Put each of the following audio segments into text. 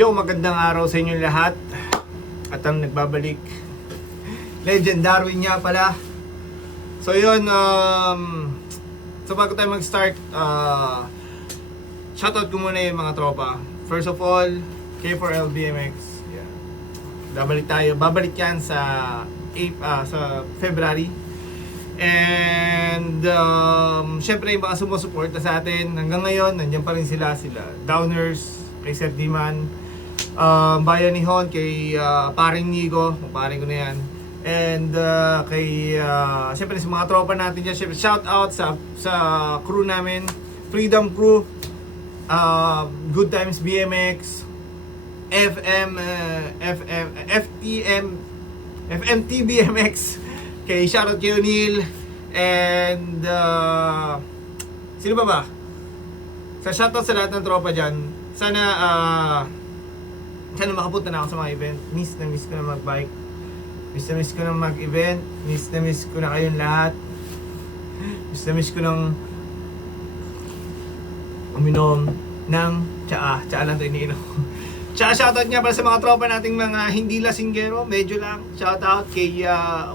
Yo, magandang araw sa inyo lahat. At ang nagbabalik, Legend Darwin nga pala. So yun, so bago tayo mag-start, shoutout ko muna yung mga tropa. First of all, K4L BMX. Yeah. Babalik yan sa February. And syempre yung mga sumusuporta sa atin hanggang ngayon, nandiyan pa rin sila Downers, kay Sir Diman, Bayan ni Hon, kay paring Nigo, paring ko na yan. And kay syempre sa mga tropa natin dyan, syempre shout out sa crew namin, Freedom Crew, Good Times BMX, FMT BMX, kay shoutout kay O'Neil, and sino ba? Sa shoutout sa lahat ng tropa dyan. Sana makapunta na ako sa mga event. Miss ko na mag-bike. Miss ko na mag-event. Miss ko na kayong lahat. Miss ko nang uminom ng tsaa. Tsaa lang ito iniinom. Tsaka shoutout nga pala sa mga tropa nating mga hindi lasinggero. Medyo lang. Shoutout kay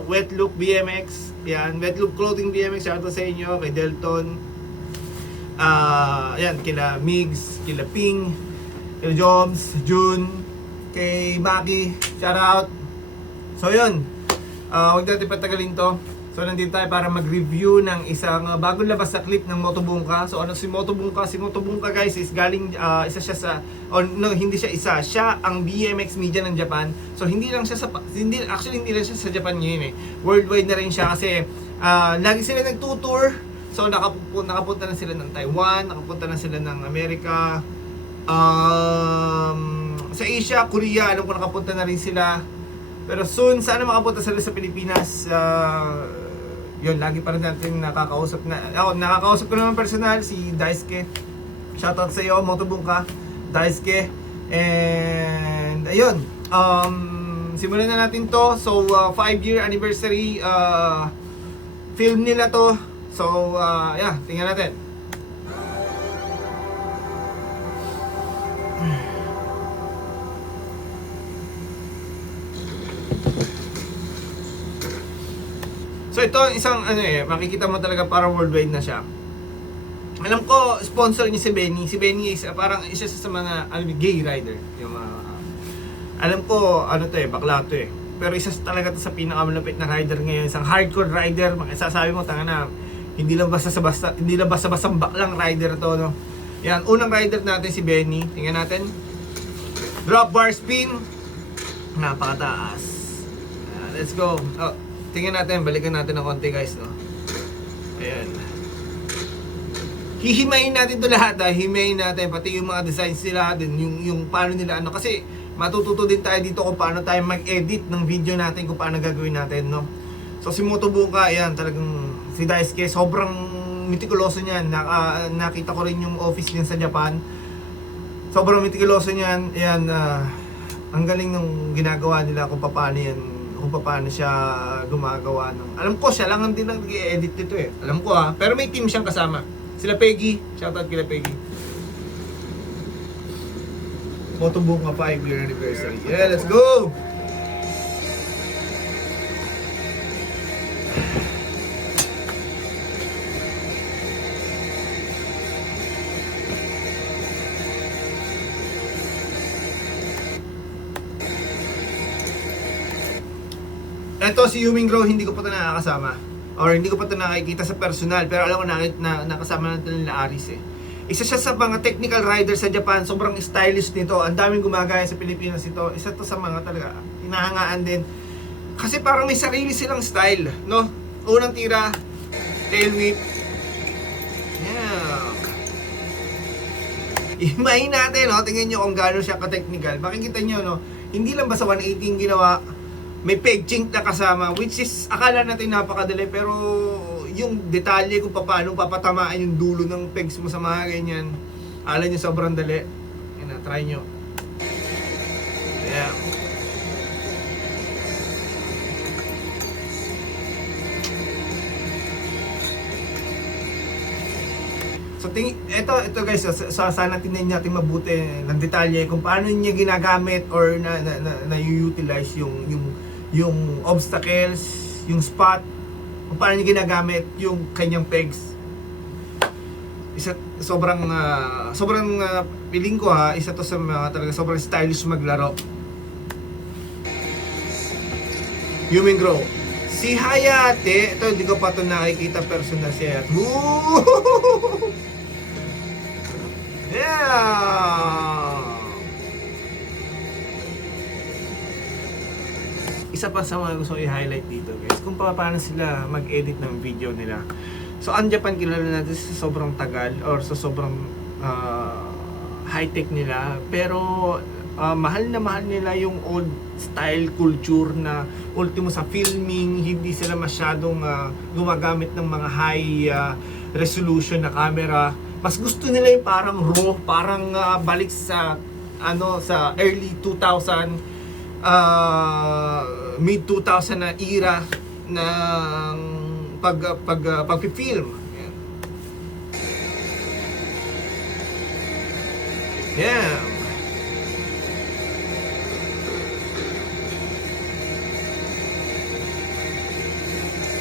Wet Look BMX. Yan, Wet Look Clothing BMX. Shoutout sa inyo. Kay Delton. Yan, kila Migs, kila Ping, kila Jobs, June, kay Maki, shout out. So yun, huwag natin patagalin to. So nandito tayo para mag-review ng isang bagong labas na clip ng Motobungka. So ano si Motobungka? Si Motobungka guys is galing, isa siya sa, hindi siya isa, siya ang BMX media ng Japan. So hindi lang siya hindi lang siya sa Japan ngayon eh. Worldwide na rin siya kasi lagi sila nagtutour. So nakapunta na sila ng Taiwan, nakapunta na sila ng Amerika, sa Asia, Korea, alam ko nakapunta na rin sila. Pero soon, sana makapunta sila sa Pilipinas. Yun, lagi pa rin natin nakakausap na. Nakakausap ko naman personal, si Daisuke. Shoutout sa iyo, Motobungka, Daisuke. And ayun, simulan na natin to. So 5-year anniversary film nila to. So, yeah, tingnan natin. So, ito isang makikita mo talaga parang worldwide na siya. Alam ko, sponsor niya si Benny. Si Benny is parang isa sa mga gay rider. Yung alam ko, bakla to eh. Pero isa talaga to sa pinakamalapit na rider ngayon. Isang hardcore rider. Sasabi mo, tanga na, hindi lang basta-basta baklang rider to, no? Yan, unang rider natin si Benny. Tingnan natin. Drop bar spin. Napakataas. Let's go. Tingnan natin, balikan natin ng konti guys, no? Ayan. Hihimayin natin to lahat, hihimayin natin pati yung mga designs nila, din yung paano nila kasi matututo din tayo dito kung paano tayo mag-edit ng video natin, kung paano gagawin natin, no? So si Motobungka, ayan, talagang si Daisuke, sobrang mitikuloso niyan. Nakita ko rin yung office niyan sa Japan. Sobrang mitikuloso niyan. Ayan, ang galing ng ginagawa nila kung paano siya gumagawa ng. Alam ko siya lang din ang nag-edit dito eh. Alam ko pero may team siyang kasama. Sila Peggy, shoutout kila Peggy. Motobungka 5-year anniversary. Yeah, let's go! Ito si Yuming Grow, hindi ko pa ito nakakasama. Or hindi ko pa ito nakikita sa personal. Pero alam ko nakasama natin nila Aris eh. Isa siya sa mga technical rider sa Japan. Sobrang stylish nito. Ang daming gumagaya sa Pilipinas ito. Isa to sa mga talaga hinahangaan din. Kasi parang may sarili silang style, no? Unang tira, tail whip. Yeah. Imahin natin, no? Tingnan nyo kung gaano siya ka-technical. Makikita nyo, no? Hindi lang basta 180 ginawa. May peg chink na kasama, which is akala natin napakadali, pero yung detalye kung paano papatamaan yung dulo ng pegs mo sa mga ganyan, alam nyo sobrang dali. Yan na, try nyo. Yeah. So So ito guys, sana tingnan natin mabuti ng detalye kung paano niya ginagamit or na-utilize yung obstacles, yung spot, kung paano niya ginagamit yung kanyang pegs. Sobrang feeling ko isa to sa mga talaga sobrang stylish maglaro. Yuming Grow. Si Hayate, ito hindi ko pa ito nakikita personal si Hayate. Woo! Yeah! Isa pa sa mga gusto i-highlight dito guys, kung paano sila mag-edit ng video nila. So, ang Japan kilala natin sa sobrang tagal or sa sobrang high-tech nila. Pero, mahal na mahal nila yung old style culture na ultimo sa filming, hindi sila masyadong gumagamit ng mga high resolution na camera. Mas gusto nila yung parang raw, parang balik sa sa early 2000, mid 2000 na era ng pag-film. Yeah.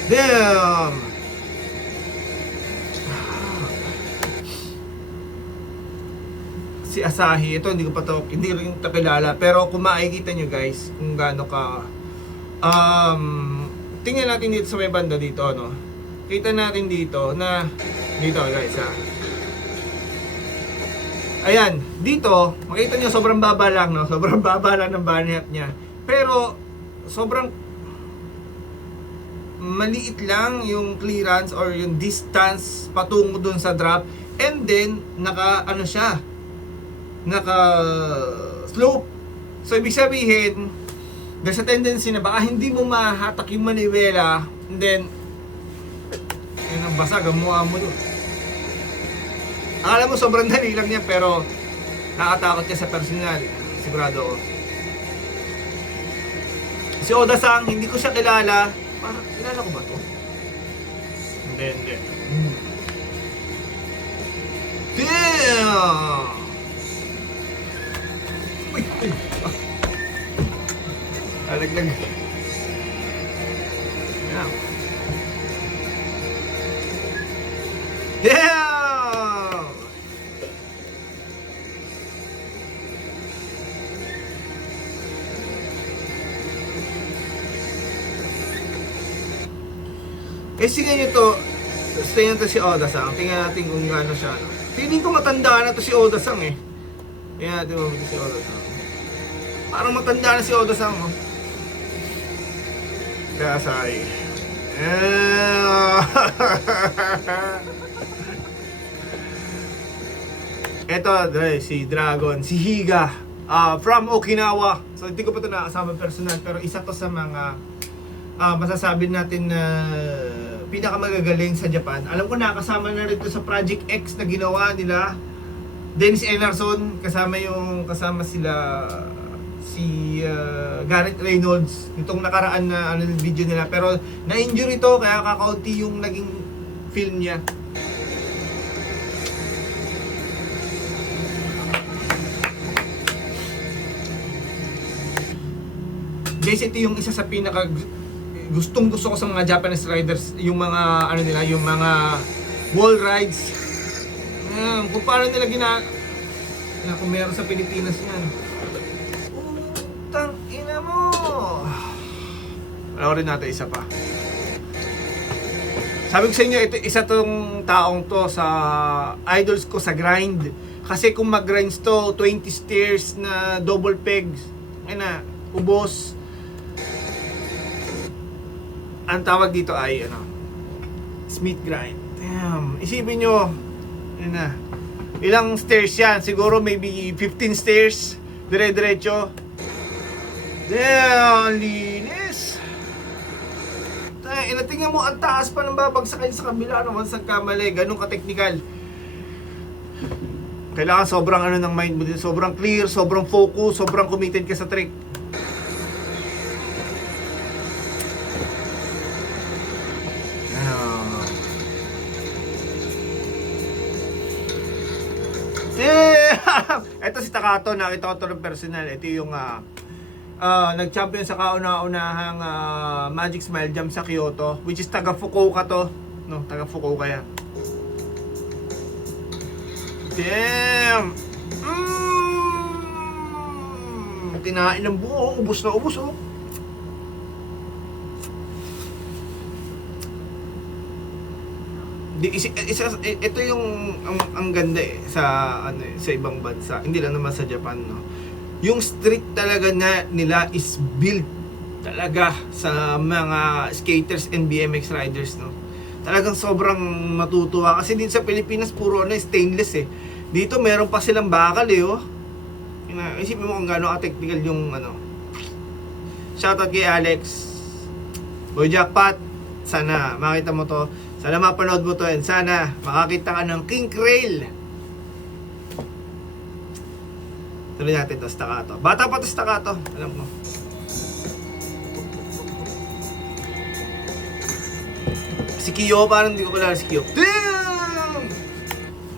Damn. Si Asahi, ito hindi rin ito kilala, pero kung makikita nyo guys kung gaano ka tingnan natin dito sa may banda dito, no? Kita natin dito na dito guys, ayan, dito makita nyo sobrang baba lang, no? Sobrang baba lang ng bunny hop niya, pero sobrang maliit lang yung clearance or yung distance patungo dun sa drop, and then naka slope. So ibig sabihin, there's a tendency na baka hindi mo mahatak yung manibela, and then yun ang basag ang mukha mo doon. Akala mo sobrang dali lang niya, pero nakatakot niya sa personal, sigurado ako. Si Oda-san, hindi ko siya kilala. Parang kilala ko ba to? Hindi. Damn! Uy! Alaglag. Yeah. Damn! Tingnan nyo to. Tingnan to si Oda-san. Tingnan natin kung gaano siya. Feeling ko matanda na to si Oda-san eh. Tingnan natin mo si Oda-san. Parang matanda na si Oda-san mo. Kaya Asahi. Ito, si Dragon, si Higa, from Okinawa. So hindi ko pa ito nakasama personal, pero isa to sa mga masasabi natin na pinakamagagaling sa Japan. Alam ko nakasama na rin ito sa Project X na ginawa nila. Dennis Enerson, kasama sila si Gareth Reynolds nitong nakaraan na video nila, pero na-injure ito kaya kakaunti yung naging film niya. Guys, ito yung isa sa pinaka gustong-gusto ko sa mga Japanese riders, yung mga yung mga wall rides. Kung paano nila kung meron sa Pilipinas yan. Putang ina mo. Panoorin natin isa pa. Sabi ko sa inyo, ito isa tong taong to sa idols ko sa grind. Kasi kung mag-grinds to, 20 stairs na double pegs, ubos. Ang tawag dito ay Smith grind. Damn, isipin nyo, ilang stairs yan? Siguro maybe 15 stairs, dire-diretso. Damn, linis. Tingnan mo, ang taas pa ng babagsakin sa kabila naman sa kamali, ganun ka-technical. Kailangan sobrang ng mind mo din, sobrang clear, sobrang focus, sobrang committed ka sa trick. Damn! Ito si Takato, nakita ko ito ng personal. Ito yung nag-champion sa kauna-unahang Magic Smile Jam sa Kyoto, which is taga Fukuoka to. No, taga Fukuoka yan. Damn! Kinain ng buo, ubos na ubos oh. Ito yung ang ganda sa sa ibang bansa, hindi lang naman sa Japan, no. Yung street talaga nila is built talaga sa mga skaters and BMX riders, no. Talagang sobrang matutuwa kasi din sa Pilipinas puro stainless eh. Dito meron pa silang bakal eh oh. Isipin mo kung gaano ka-technical yung Shoutout kay Alex. Boy Jackpot, sana makita mo to. Sana mapanood mo to and sana makakita ka ng King Krail. Tuloy natin to, Staccato. Bata pa to Staccato, alam mo. Si Kyo, parang hindi ko kilala si Kyo. Damn!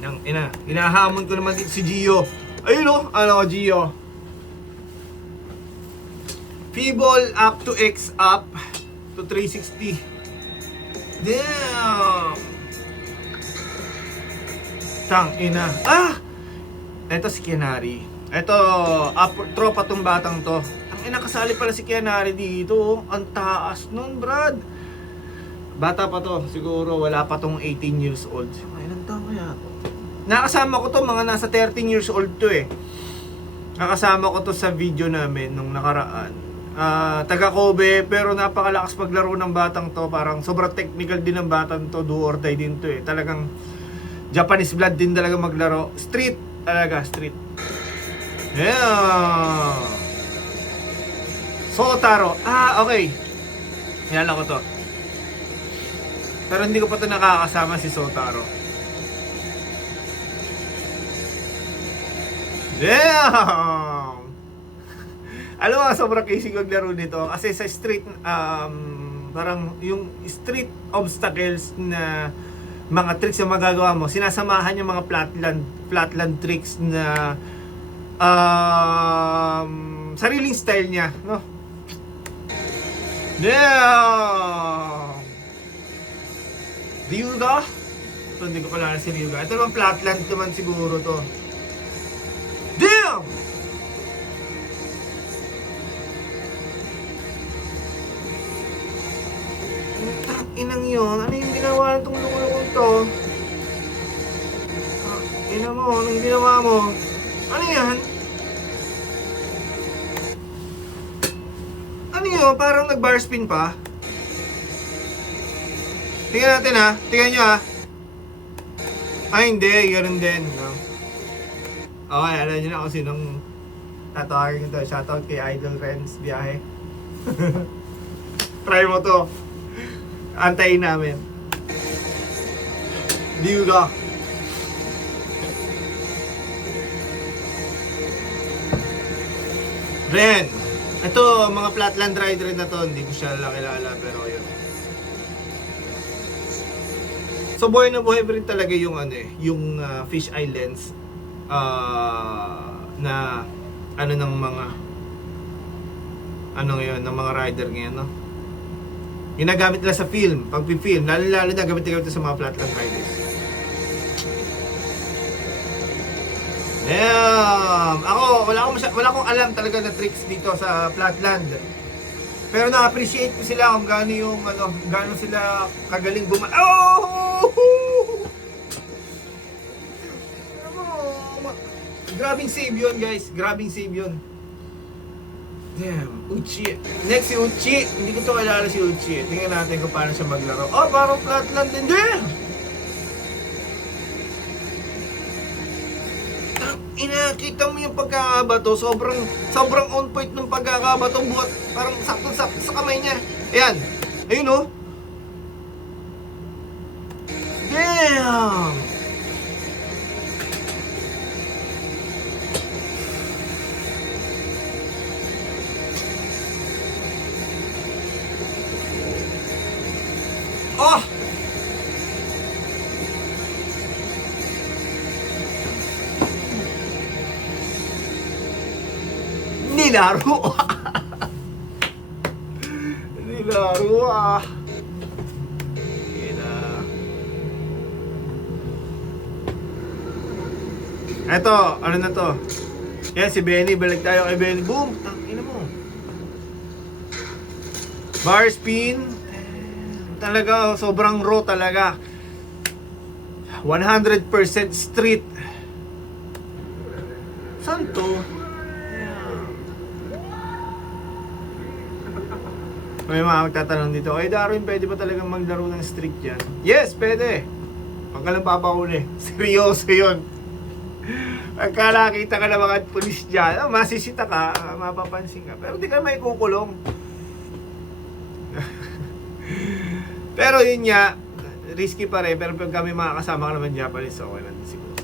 Nang ina, hinahamon ko naman dito si Gio. Ayun o, Gio. Feeble up to X up to 360. Damn! Tang ina. Ito si Kianari. Ito, tropa tong batang to. Tang ina, kasali pala si Kianari dito. Ang taas nun, brad. Bata pa to. Siguro wala pa tong 18 years old. Ilang taon kaya to? Nakasama ko to, mga nasa 13 years old to eh. Nakasama ko to sa video namin nung nakaraan. Taga Kobe, pero napakalakas maglaro ng batang to. Parang sobrang technical din ng batang to. Do or die din to eh. Talagang Japanese blood din talaga maglaro. Street talaga, street. Yeah. Sotaro. Okay. Kilala ko to. Pero hindi ko pa to nakakasama si Sotaro. Damn! Alam mo, sobrang casing maglaro nito kasi sa street, parang yung street obstacles na mga tricks na magagawa mo, sinasamahan yung mga flatland tricks na sariling style niya, no? Damn! Ryuga? Ito, hindi ko kilala si Ryuga. Ito naman flatland naman siguro to. Damn! Inang yun, ano yung ginawa nitong lukulukong to? Ina mo, anong ginawa mo? Ano yan? Ano yun? Parang nag-bar spin pa? Tingnan natin ha, tingnan nyo ha. Hindi, ganoon din, no? Okay, alam nyo na kung sinong tatawagin ko to. Shoutout kay Idol Friends Biyahe. Try mo to. Antayin namin. Diuga. Ren. Ito, mga flatland rider na to. Hindi ko siya kilala, pero yun. So buhay na buhay rin talaga yung yung Fish Islands na ng mga ngayon, ng mga rider ngayon, no? Ginagamit nila sa film, pag-film, lalo na gamit sa mga flatland riders. Damn! Ako, wala akong alam talaga na tricks dito sa flatland. Pero na-appreciate ko sila kung gaano sila kagaling Grabing save yun, guys. Grabing save yun. Damn, Uchi. Next si Uchi. Hindi ko to kilala si Uchi. Tingnan natin kung paano siya maglaro. Parang flatland din. Damn! Kita mo yung pagkakabato. Sobrang on point ng pagkakabato. Buhat, parang sakto sa kamay niya. Ayan. Ayun oh. Damn! Oh! laro. Hindi laro ah. Eto, ano na to? Yan, si Benny. Balik tayo kay Benny. Boom! Tangina mo. Bar spin. Talaga, sobrang raw talaga. 100% street. Saan to? May mga magtatanong dito, ay Darwin, pwede ba talagang maglaro ng street yan? Yes, pwede. Huwag ka lang papahuli. Seryoso yun. Pagka nakita ka na mga pulis dyan, masisita ka, mapapansin ka. Pero di ka may kukulong. Pero yun nga, risky pa rin. Pero pag kami makakasama ka naman Japanese, okay lang siguro.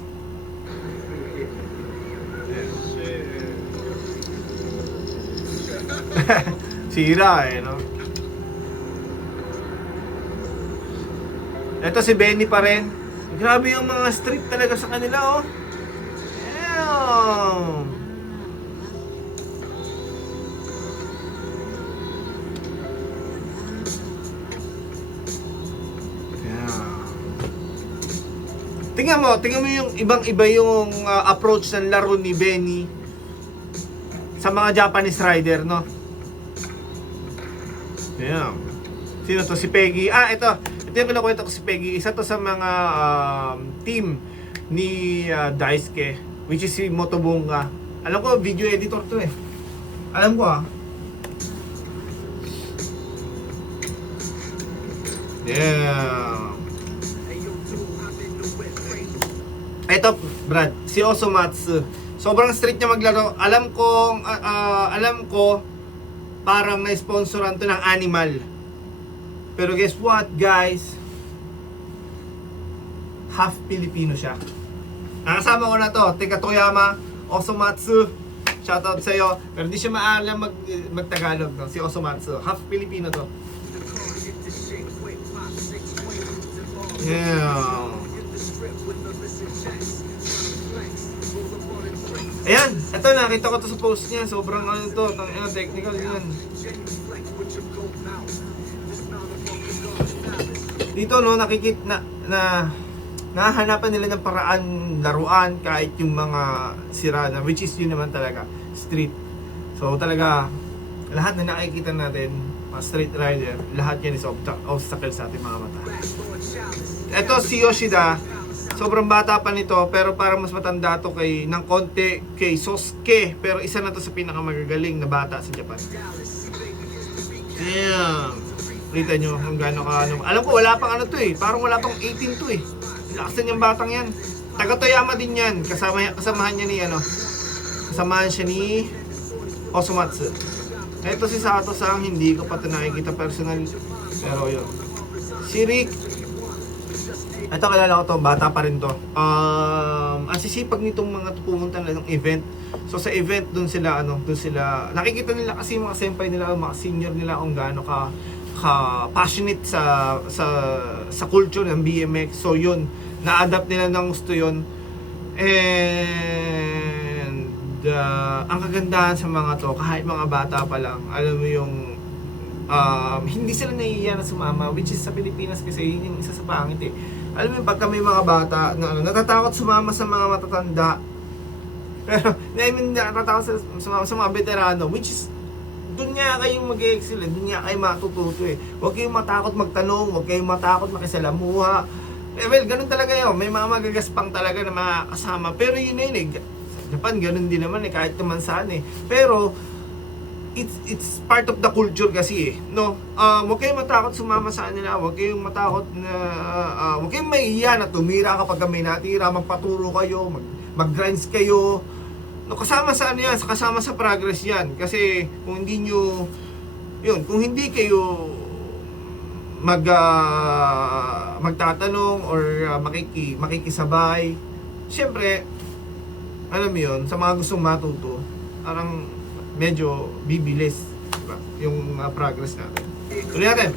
Sira eh, no? Ito si Benny pa rin. Grabe yung mga street talaga sa kanila, oh. Damn. Tingnan mo yung ibang-iba yung approach ng laro ni Benny sa mga Japanese rider, no? Damn. Sino to? Si Peggy. Ito yung kinukwento ko si Peggy. Isa to sa mga team ni Daisuke, which is si Motobunga. Alam ko, video editor to eh. Alam ko Yeah. Ito, Brad, si Osomatsu. Sobrang strict niya maglaro. Alam ko parang na-sponsoran to ng Animal. Pero guess what, guys? Half Filipino siya. Nakasama ko na to, Tika Toyama, Osomatsu. Shoutout sa'yo. Pero hindi siya maalam mag-Tagalog, no? Si Osomatsu. Half Filipino to. Yeah. Ayan, ito nakita ko to sa post niya. Sobrang ano to, technical yan. Dito no, nahahanapan nila ng paraan laruan kahit yung mga sira na, which is yun naman talaga, street. So talaga, lahat na nakikita natin, mga street rider, lahat yan is obstacle sa ating mga mata. Ito si Yoshida, sobrang bata pa nito, pero parang mas matanda to ng konti kay Sosuke, pero isa na to sa pinakamagagaling na bata sa Japan. Damn. Kita nyo kung gaano ka ano. Alam ko wala pang ano to eh. Parang wala pang 18 to eh. Lakasan yung batang yan. Taga Toyama din yan. Kasamahan niya ni ano. Kasamahan siya ni Osomatsu. Ito si Sato Sang, hindi ko pa ito nakikita personal. Pero yun. Si Rick. Ito kilala ko to. Bata pa rin to. Ang sisipag nitong mga pumunta na ng event. So sa event dun sila nakikita nila kasi mga senpai nila, mga senior nila kung gaano ka passionate sa culture ng BMX. So yun, na-adapt nila ng gusto yun. And ang kagandahan sa mga to, kahit mga bata pa lang, alam mo yung hindi sila nahihiya na sumama, which is sa Pilipinas kasi yun yung isa sa pangit eh. Alam mo yung pagka may mga bata na natatakot sumama sa mga matatanda, pero natatakot sumama sa mga veterano, which is doon nga kayong mag-excel, doon nga kayo matututo eh. Huwag kayong matakot magtanong, huwag kayong matakot makisalamuha. Well, ganun talaga yun. May mga magagaspang talaga na mga kasama. Pero yun na yun eh. Sa Japan, ganun din naman eh, kahit naman saan eh. Pero, it's part of the culture kasi eh. No? Huwag kayong matakot sumama sa kanila, huwag kayong matakot na, huwag kayong maiiya na tumira kapag may natira, magpaturo kayo, mag-grinds kayo. No, kasama sa ano yan, kasama sa progress yan. Kasi kung hindi nyo, yun, kung hindi kayo magtatanong or makikisabay, syempre, alam mo yun, sa mga gustong matuto, parang medyo bibilis, diba? Yung progress natin. Tuloy natin.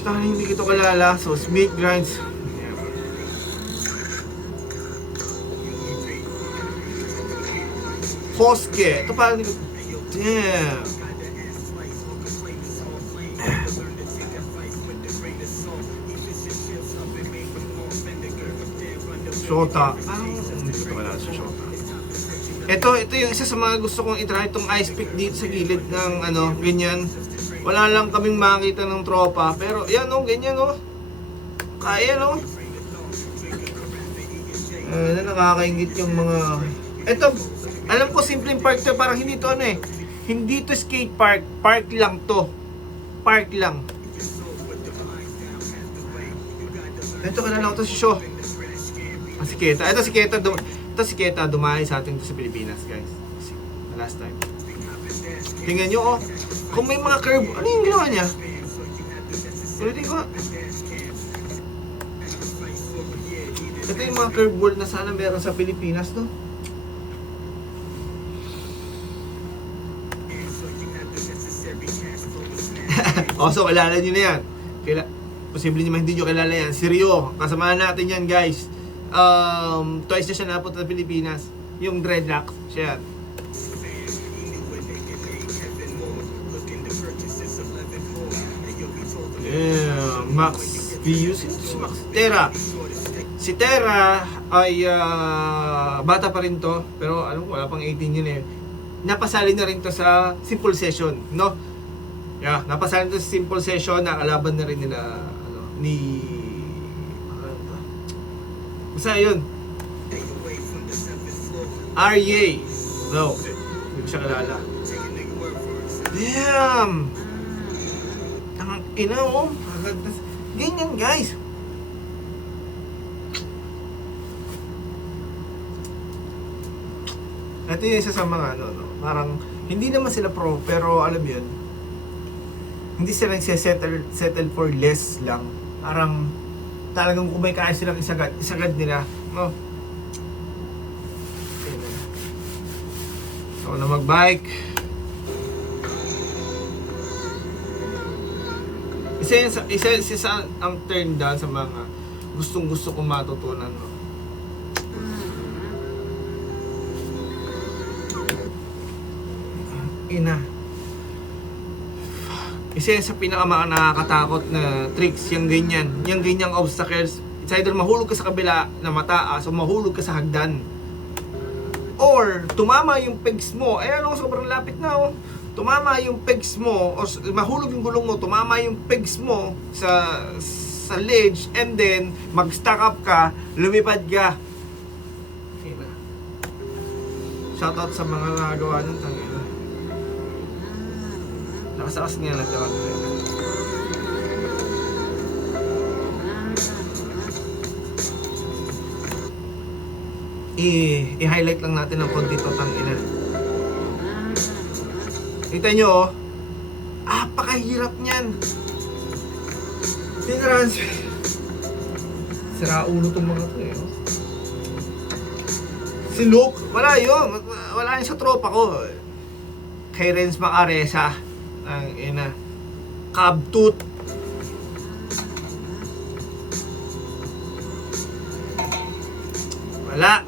Dahil hindi ko kalala, so Smith grinds. Kosuke. Ito parang, damn. Shota. Wala sa Shota. Ito yung isa sa mga gusto kong itry, itong ice pick dito sa gilid ng ano, ganyan. Wala lang kaming makita ng tropa, pero yan oh, ganyan oh. Kaya no. Nakakaingit yung mga. Ito, alam ko simpleng park to, parang hindi to ano eh. Hindi to skate park, park lang to. Park lang. Ito kilala ko to si Sho. Si Keta. Ito si Keta dumayo sa atin sa Pilipinas, guys. Last time. Tingnan nyo, oh. Kung may mga curve, ano yung ginawa niya? Ulitin ko. Ito yung mga curve wall na sana meron sa Pilipinas, no? So, kilala nyo na yan. Posible naman hindi nyo kilala yan. Si Rio, kasamahan natin yan, guys. Twice na siya napunta sa Pilipinas. Yung dreadlocks, siya yan. Max Views. Si Max Terra. Si Terra ay bata pa rin to, pero alam ko wala pang 18 yun eh. Napasali na rin to sa simple session, no? Yeah, napasali to sa simple session, nakalaban na rin nila ano, ni basta yun. RA. No, hindi ko siya kalala. Damn! Ang ina oh. Ganyan guys. Ito yung isa sa mga ano, no? Parang hindi naman sila pro, pero alam yun, hindi sila settle for less lang. Parang talagang kung may kaya silang isagad nila, no? Ako na magbike. Isa ang turn down sa mga gustong-gusto kong matutunan, no? Ina. Isa yan sa pinaka nakakatakot na tricks, yung ganyan. Yung ganyang obstacles. It's either mahulog ka sa kabila na mataas o mahulog ka sa hagdan. Or, tumama yung pegs mo. Eh, ano, sobrang lapit na, oh. Tumama yung pegs mo, o mahulog yung gulong mo, tumama yung pegs mo sa ledge, and then, mag-stack up ka, lumipad ka. Ina. Shoutout sa mga nagawa ng tangina. Nakasakas nga nagtawag ko yun. I-highlight lang natin ng konti to tangina. Kita nyo oh. Apakahirap niyan. Tinransfer. Sira ulo tong mga to eh. Oh. Si Luke, wala yun. Wala yun sa tropa ko. Kay Renz Macaresa. Ang ina. Kabtut. Wala.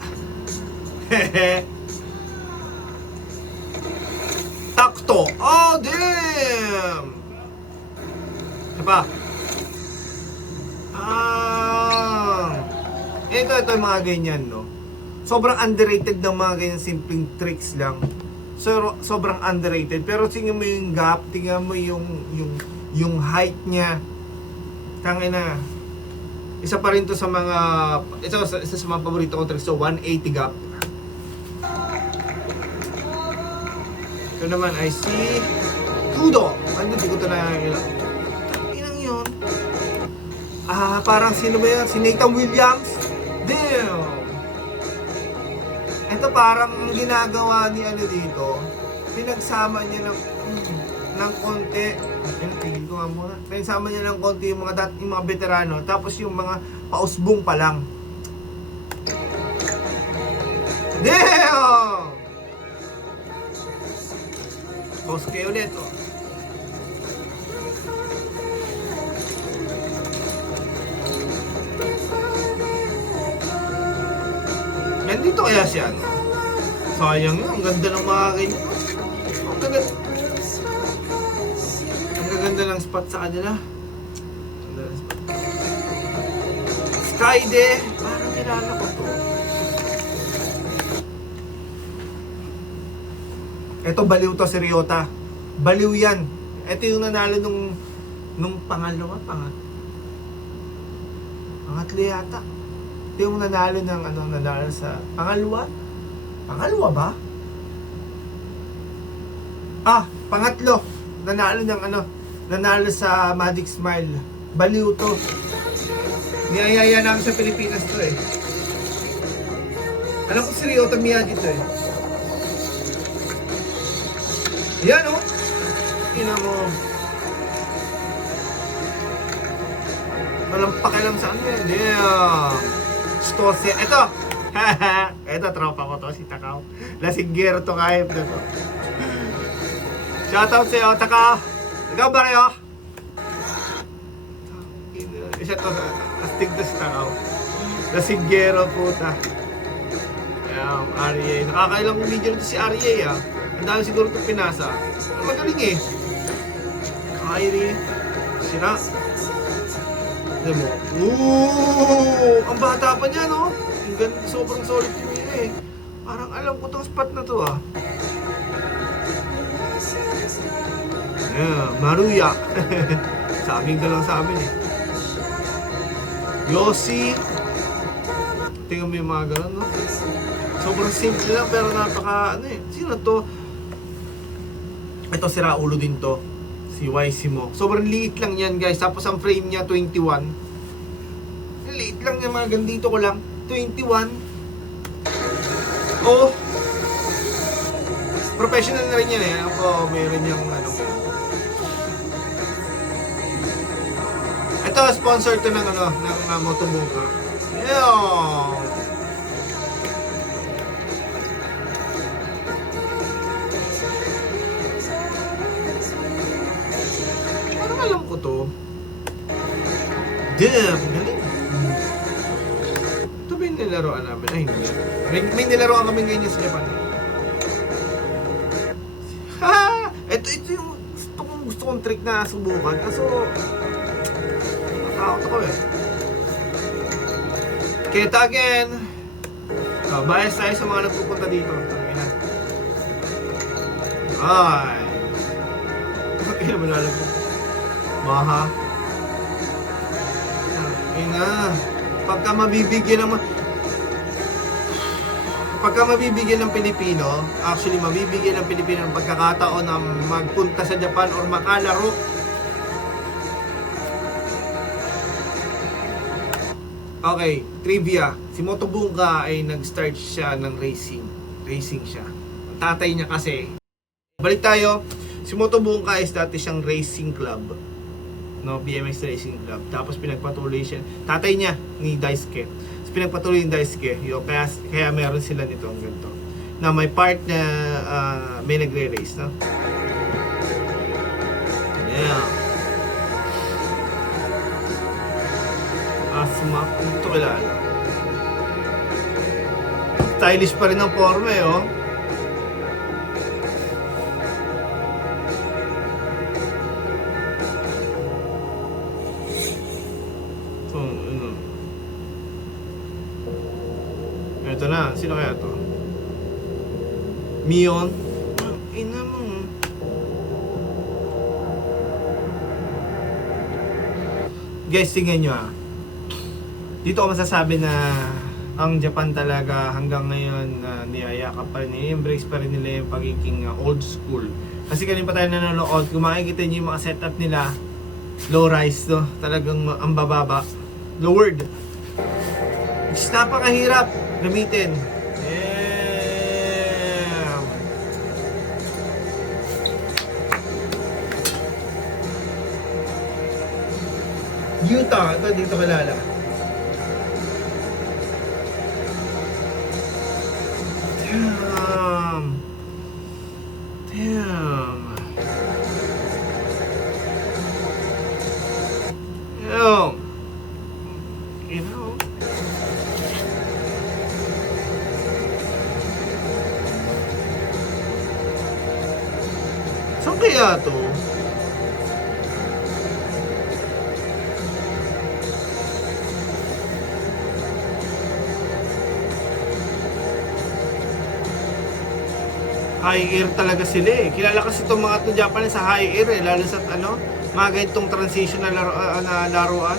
Takto. Oh, damn. Ano pa? Ito yung mga ganyan, no? Sobrang underrated ng mga ganyan simpleng tricks lang. So, sobrang underrated. Pero tingnan mo yung gap, tingnan mo yung height niya. Tangina. Isa pa rin to sa mga, isa sa mga paborito kong tricks. So, 180 gap. Ito naman ay si Kudo. Ano, di ko ito nakakilala. Inang yun. Parang sino ba yan? Si Nathan Williams. Damn! Ito parang ginagawa ni ano dito. Pinagsama niya ng konti. Tingin ko nga muna. Pinagsama niya ng konti yung mga veterano. Tapos yung mga pausbong pa lang. Damn! Kosuke ulit, oh. Yan dito kaya siya, no? Sayang yun. Ang ganda ng mga ganyan. Ang ganda. Ang gaganda ng spot sa kanila. Ang ganda ng spot. Skyde. Parang nilala ko to. Ito baliw to si Ryota. Baliw yan. Ito yung nanalo nung pangatlo yata. Ito yung nanalo ng nanalo sa pangalawa ba? Pangatlo. Nanalo sa Magic Smile. Baliw to. Niyayaya namin sa Pilipinas to eh. Alam ko si Ryota Miyagi to eh. Yan o. Ina mo. Walang pakialam sa ano yan. Damn. Stose. Ito. Ito, tropa ko to. Si Takao. Lasinggero to kahit na to. Shoutout sa'yo, Takao. Ikaw ba rin o? Isa to. Astig to si Takao. Lasinggero puta. Ayan, RA. Nakakailang video nito si RA ah. Ang dami siguro itong pinasa. Magaling eh. Kyrie. Sira. Alam mo. Ang bata pa niya, no? Ang ganda, sobrang solid yung Mira eh. Parang alam ko tong spot na to ah. Yeah, Maruya. Sabing ka lang sa amin eh. Yossi. Tingnan mo yung mga ganun, no? Sobrang simple lang pero napaka, sino to? Ito si Raulo din to. Si Waisimo. Sobrang liit lang yan guys. Tapos ang frame niya 21. Liit lang yan mga gandito ko lang. 21. Oh. Professional na rin yan eh. Ako meron yung Ito sponsor to ng ng Motobuka. Yeah. Alam ko to. Damn, galing. Ito ba yung nilaroan namin? Ay, hindi. May nilaroan kami ngayon sa Japan. Ito yung gusto kong trick na subukan. Kaso, natakot ako eh. Kita again. Bias tayo sa mga nagpupunta dito. Ay. Bakit naman lalagpo? Maha. Pagka mabibigyan ng Pilipino, actually mabibigyan ng Pilipino ng pagkakataon na magpunta sa Japan or makalaro. Okay, trivia. Si Motobuka ay nag-start siya ng racing. Racing siya. Tatay niya kasi. Balik tayo. Si Motobuka is dati siyang racing club. No, BMX Racing Club. Tapos pinagpatuloy siya. Tatay niya ni Daisuke. So, pinagpatuloy ni Daisuke. Kaya meron sila nito ang ganito. Na may part na may nagre-race, no? Yeah. Asma. Ito kilala. Stylish pa rin ang forma eh, oh. Ito na, sino kaya to? Mion? Ina mo. Guys, tingnan nyo ah. Dito ako masasabi na ang Japan talaga hanggang ngayon niyayakap pa rin, i-embrace pa rin nila yung pagiging old school. Kasi kanina pa tayo nanonood, kung makikita nyo yung mga setup nila, low rise to, talagang ang bababa, lowered. It's napakahirap gamitin. Yeah. Utah, ito dito kilala. Damn. Damn. Yo. You know. kaya to? High air talaga sila eh. Kilala kasi itong mga to Japanese sa high air eh. Lalo sa ano, mga ganitong transition na laruan.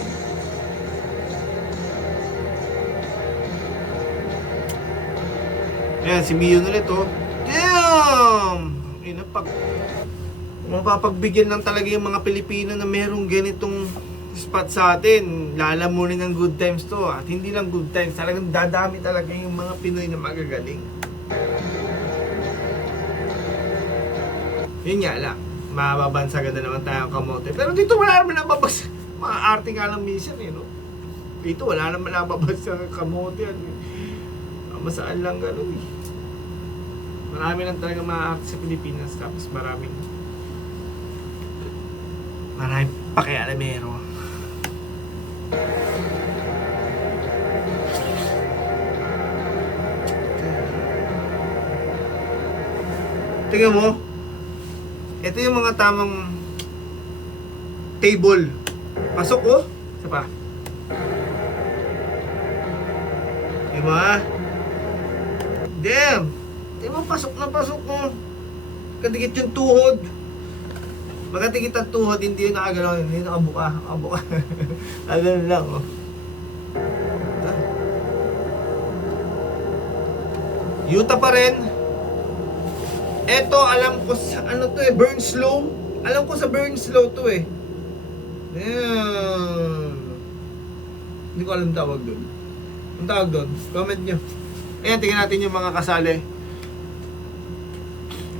Ayan, si Mion ulit oh. Damn! Inapag. Mapapagbigyan lang talaga yung mga Pilipino na merong ganitong spot sa atin. Lalamunin ng good times to. At hindi lang good times. Talagang dadami talaga yung mga Pinoy na magagaling. Yun nga lang, mababansagan na naman tayong kamote. Pero dito wala naman nababasa. Mga arte nga lang minsan eh, no? Dito wala naman nababasa ng kamote. Masaan lang gano'n eh. Marami lang talaga mga arte sa Pilipinas. Tapos maraming pakialamero. Tingnan mo. Ito yung mga tamang table. Pasok oh. Isa pa. Diba? Damn! Diba pasok na pasok oh. Kadikit yung tuhod. Magkatikit ang tuhod, hindi yung nakagalaw. Hindi yung nakabuka. Nakabuka. Agad lang oh. Yuta pa rin. Eto, alam ko sa ano to eh, burn slow. Alam ko sa burn slow to eh. Ayan. Hindi ko alam tawag doon. Ang tawag doon, comment nyo. Ayan, tingnan natin yung mga kasali.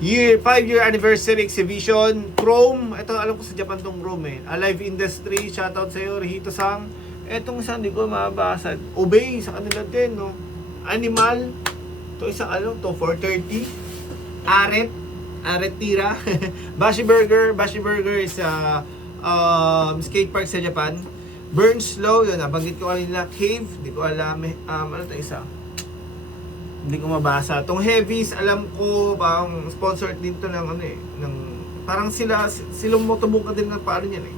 5-year anniversary exhibition, Chrome. Ito, alam ko sa Japan tong Chrome eh. Alive Industry, shoutout sa'yo, Rihito-san. Etong isang, hindi ko mabasa. Obey, sa kanila din, no? Animal. Ito isang, to 430. Aret Tira. Bashi Burger is skate park sa Japan. Burn Slow, yun, nabanggit ko kanina. Cave, hindi ko alam ano to isa, hindi ko mabasa. Tong Heavies, alam ko parang sponsored din to ng ano eh, ng parang silang motobungka din ng paano yan eh.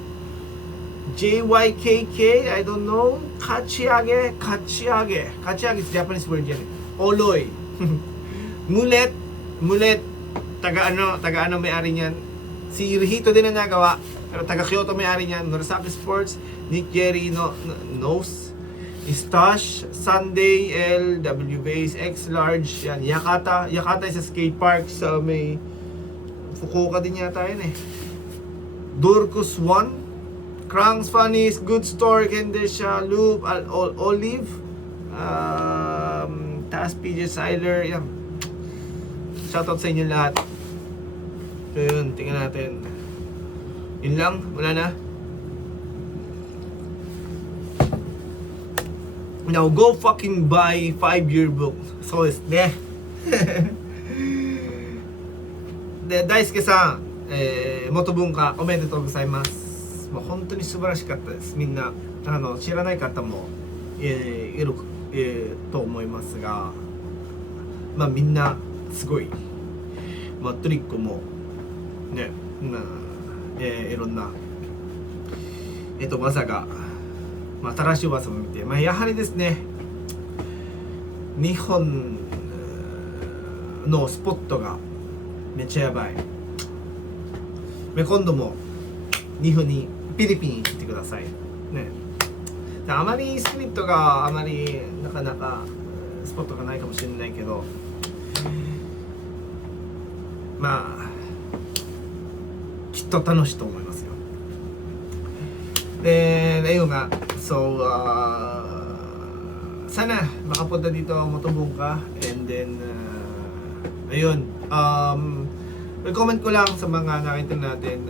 JYKK, I don't know. Kachiage is Japanese word yan eh. Oloy. Mulet, taga ano may-ari niyan. Si Rihito din ang nagawa, pero taga Kyoto may-ari niyan. Murasaki Sports, Nick Jerry Nose, Stash, Sunday, W Base, X Large, yan. Yakata is a skate park sa may Fukuoka din yata yun eh. Durkus 1, Krang's Funnies, Good Store, Kendesha, Loop, Olive, Taas PJ Siler, yan. Shoutout sa inyo lahat. So yun, tingnan natin. Yun lang, wala na. Now go fucking buy 5-year book. So it's there. で、大輔さん、元文化おめでとうございます。もう本当に素晴らしかったです。みんな知らない方も、いる、と思いますが、まあみんなすごい、まあ、トリックもね、いろんな技が、まあ、新しい技も見て、まあ、やはりですね、日本のスポットがめっちゃやばい。今度もフィリピンに来てくださいね。あまりストリートがあまりなかなかスポットがないかもしれないけど、まあきっと楽しいと思いますよ。De ayun nga, so sana makapunta dito ang Motobungka, and then ayun, comment ko lang sa mga nakita natin,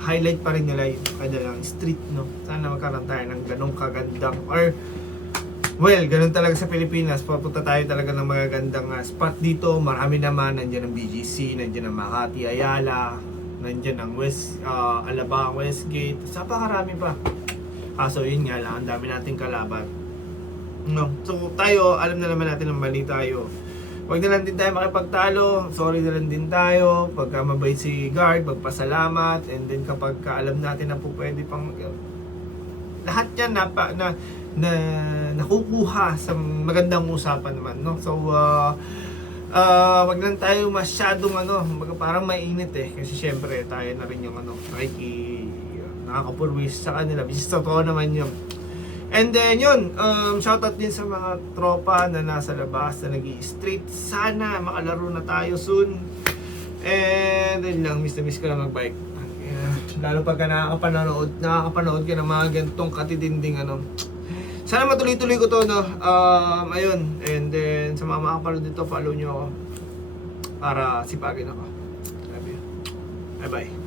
highlight pa rin nila yung kanilang street, no? Sana magkaroon tayo ng ganong kagandang, or well, ganun talaga sa Pilipinas. Papunta tayo talaga ng mga gandang spot dito. Marami naman, nandiyan ang BGC, nandiyan ang Makati Ayala, nandiyan ang Alabang Westgate, napakarami pa. So yun nga lang, ang dami nating kalaban, no? So tayo, alam na naman natin ang mali tayo. Huwag na lang din tayo makipagtalo, sorry na lang din tayo, pagka mabait si guard, magpasalamat, and then kapag alam natin na po pwede pang, lahat yan nakukuha sa magandang usapan naman, no? So, wag lang tayo masyadong parang mainit kasi syempre tayo na rin yung nakakapurwis sa kanila, which is totoo naman yun. And then yun, shoutout din sa mga tropa na nasa labas na nag-i-street. Sana makalaro na tayo soon. And then lang, miss ko lang magbike. Lalo pagka nakakapanood ka ng mga ganitong katitinding Sana matuloy-tuloy ko to, no? Ayun, and then sa mga makapanood dito, follow nyo ako para sipagin ako. Love you. Bye-bye.